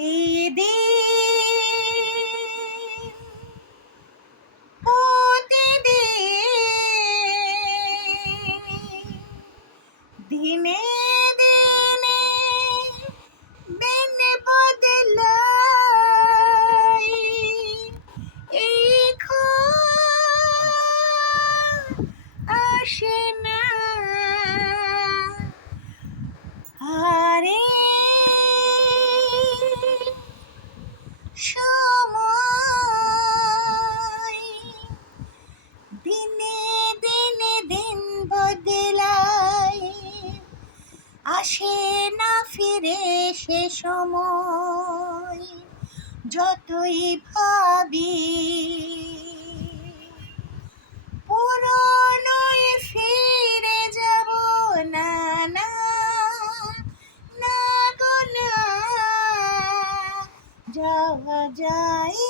এই দিন প্রতিদিন দিনে দিনে দিন বদলাই এই ক্ষণ আসে না আরে সময় দিনে দিনে দিন বদলায় আসে না ফিরে সে সময় যতই ভাবি পুরনোয় ফিরে যাব না না না গো না যাওয়া যায়